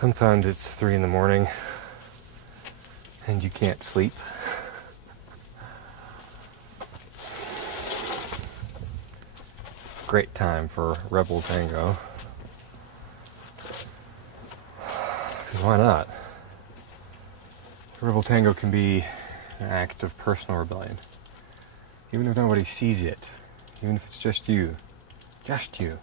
Sometimes it's 3 in the morning and you can't sleep. Great time for Rebel Tango. Because why not? Rebel Tango can be an act of personal rebellion. Even if nobody sees it. Even if it's just you. Just you.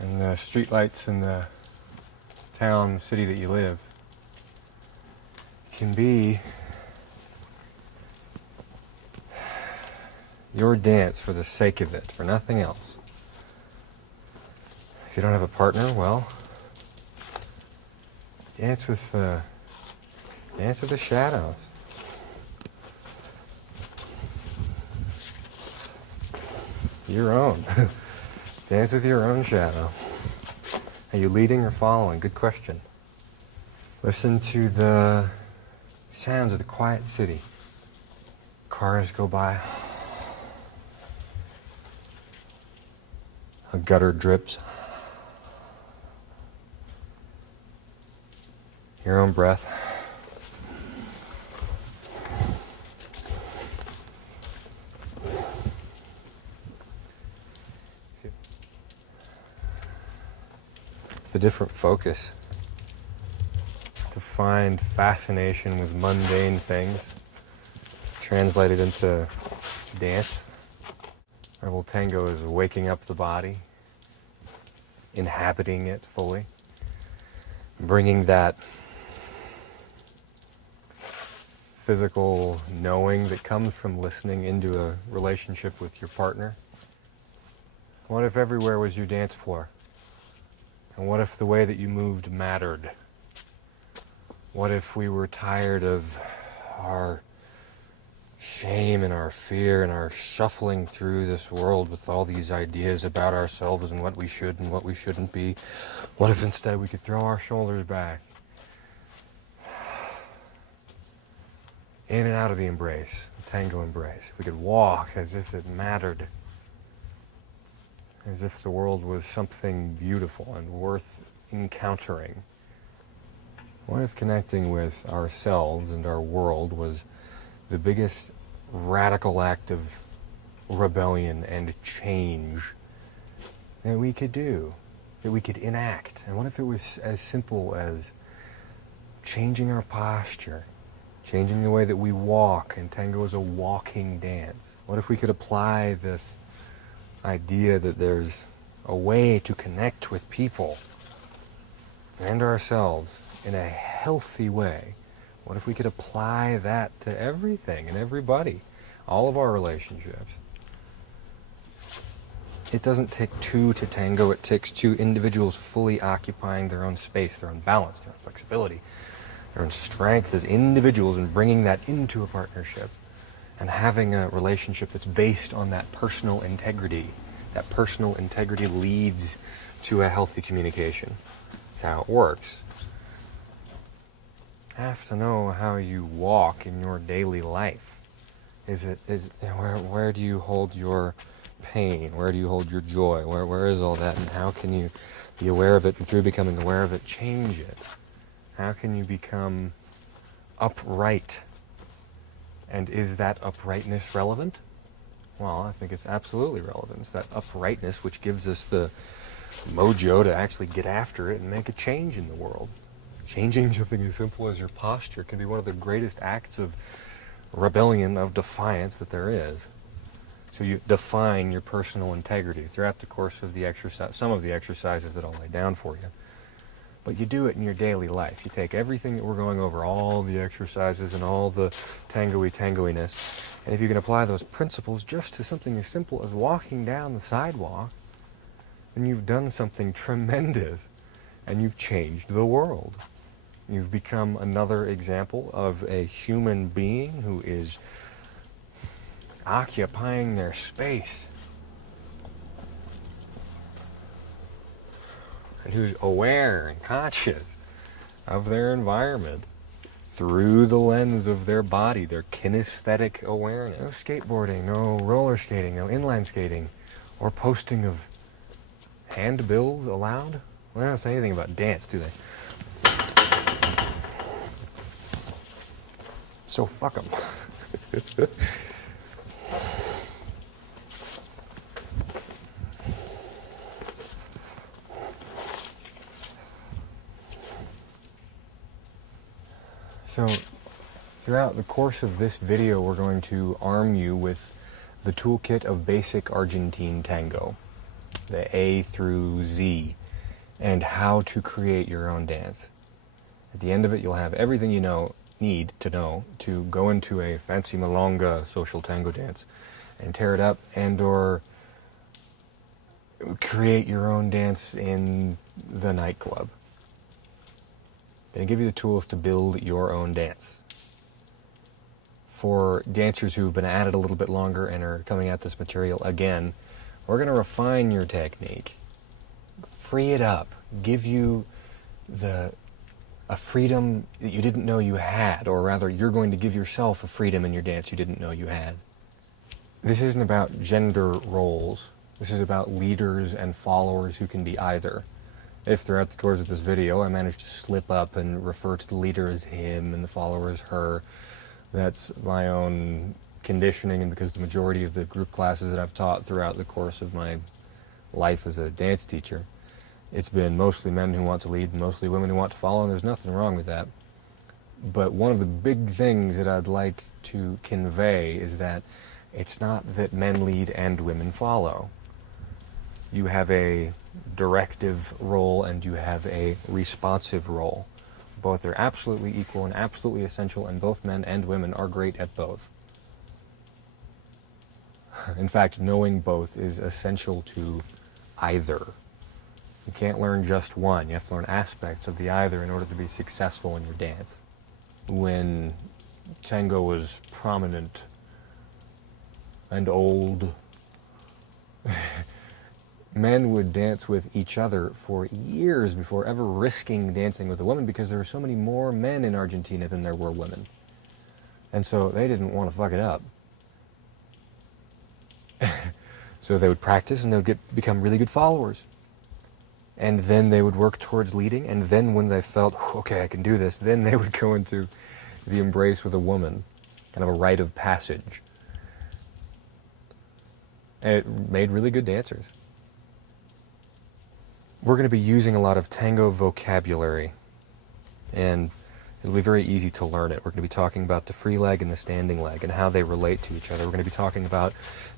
And the streetlights in the town, the city that you live can be your dance for the sake of it, for nothing else. If you don't have a partner, well, dance with the shadows. Your own. Dance with your own shadow. Are you leading or following? Good question. Listen to the sounds of the quiet city. Cars go by. A gutter drips. Your own breath. It's a different focus. To find fascination with mundane things, translated into dance. Rebel Tango is waking up the body, inhabiting it fully, bringing that physical knowing that comes from listening into a relationship with your partner. What if everywhere was your dance floor? And what if the way that you moved mattered? What if we were tired of our shame and our fear and our shuffling through this world with all these ideas about ourselves and what we should and what we shouldn't be? What if instead we could throw our shoulders back, in and out of the embrace, the tango embrace? We could walk as if it mattered, as if the world was something beautiful and worth encountering. What if connecting with ourselves and our world was the biggest radical act of rebellion and change that we could do, that we could enact? And what if it was as simple as changing our posture, changing the way that we walk, and tango is a walking dance? What if we could apply this idea that there's a way to connect with people and ourselves in a healthy way? What if we could apply that to everything and everybody, all of our relationships? It doesn't take two to tango. It takes two individuals fully occupying their own space, their own balance, their own flexibility, their own strength as individuals, and bringing that into a partnership and having a relationship that's based on that personal integrity. That personal integrity leads to a healthy communication. That's how it works. Have to know how you walk in your daily life. Where do you hold your pain? Where do you hold your joy? Where is all that? And how can you be aware of it, and through becoming aware of it, change it? How can you become upright? And is that uprightness relevant? Well, I think it's absolutely relevant. It's that uprightness which gives us the mojo to actually get after it and make a change in the world. Changing something as simple as your posture can be one of the greatest acts of rebellion, of defiance that there is. So you define your personal integrity throughout the course of the exercise, some of the exercises that I'll lay down for you. But you do it in your daily life. You take everything that we're going over, all the exercises and all the tangoiness, and if you can apply those principles just to something as simple as walking down the sidewalk, then you've done something tremendous, and you've changed the world. You've become another example of a human being who is occupying their space, and who's aware and conscious of their environment through the lens of their body, their kinesthetic awareness. No skateboarding, no roller skating, no inline skating, or posting of handbills allowed. Well, they don't say anything about dance, do they? So fuck them. So, throughout the course of this video, we're going to arm you with the toolkit of basic Argentine tango, the A through Z, and how to create your own dance. At the end of it, you'll have everything you need to know to go into a fancy milonga social tango dance and tear it up and or create your own dance in the nightclub. They give you the tools to build your own dance. For dancers who've been at it a little bit longer and are coming at this material again, we're going to refine your technique, free it up, give you a freedom that you didn't know you had, or rather, you're going to give yourself a freedom in your dance you didn't know you had. This isn't about gender roles. This is about leaders and followers who can be either. If throughout the course of this video I manage to slip up and refer to the leader as him and the follower as her, that's my own conditioning, and because the majority of the group classes that I've taught throughout the course of my life as a dance teacher, it's been mostly men who want to lead and mostly women who want to follow, and there's nothing wrong with that. But one of the big things that I'd like to convey is that it's not that men lead and women follow. You have a directive role and you have a responsive role. Both are absolutely equal and absolutely essential, and both men and women are great at both. In fact, knowing both is essential to either. You can't learn just one. You have to learn aspects of the either in order to be successful in your dance. When tango was prominent and old, men would dance with each other for years before ever risking dancing with a woman, because there were so many more men in Argentina than there were women. And so they didn't want to fuck it up. So they would practice and they would become really good followers. And then they would work towards leading, and then when they felt, okay, I can do this, then they would go into the embrace with a woman, kind of a rite of passage. And it made really good dancers. We're going to be using a lot of tango vocabulary, and it'll be very easy to learn it. We're going to be talking about the free leg and the standing leg and how they relate to each other. We're going to be talking about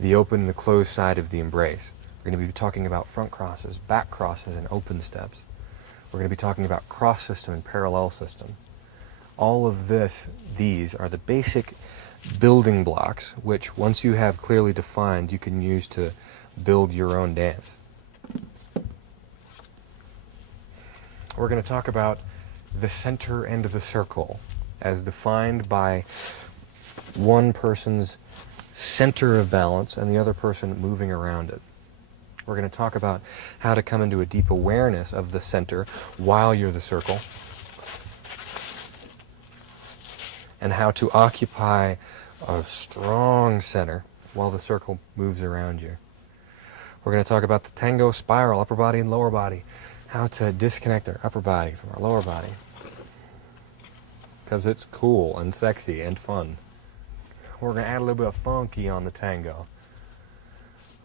the open and the closed side of the embrace. We're going to be talking about front crosses, back crosses, and open steps. We're going to be talking about cross system and parallel system. All of these are the basic building blocks, which once you have clearly defined, you can use to build your own dance. We're going to talk about the center and the circle as defined by one person's center of balance and the other person moving around it. We're going to talk about how to come into a deep awareness of the center while you're the circle, and how to occupy a strong center while the circle moves around you. We're going to talk about the tango spiral, upper body and lower body, how to disconnect our upper body from our lower body, because it's cool and sexy and fun. We're going to add a little bit of funky on the tango.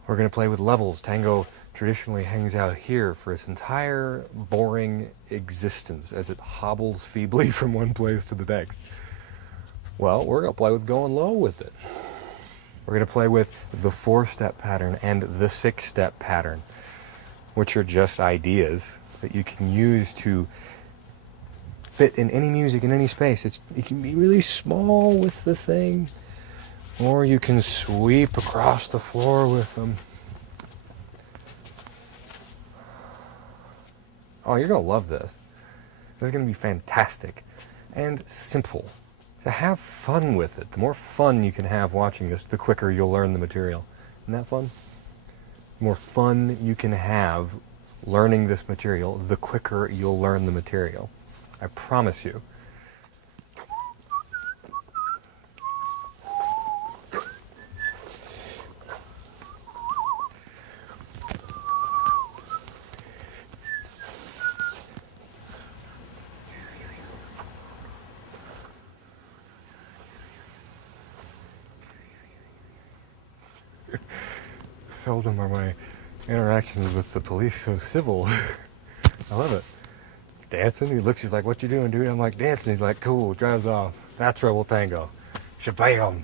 We're going to play with levels. Tango traditionally hangs out here for its entire boring existence as it hobbles feebly from one place to the next. Well, we're going to play with going low with it. We're going to play with the 4-step pattern and the 6-step pattern, which are just ideas that you can use to fit in any music, in any space. It can be really small with the thing, or you can sweep across the floor with them. Oh, you're going to love this. This is going to be fantastic and simple. So have fun with it. The more fun you can have watching this, the quicker you'll learn the material. Isn't that fun? The more fun you can have learning this material, the quicker you'll learn the material. I promise you. Seldom are my interactions with the police so civil. I love it. Dancing, he looks, he's like, what you doing, dude? I'm like, dancing. He's like, cool, drives off. That's Rebel Tango. Shabam!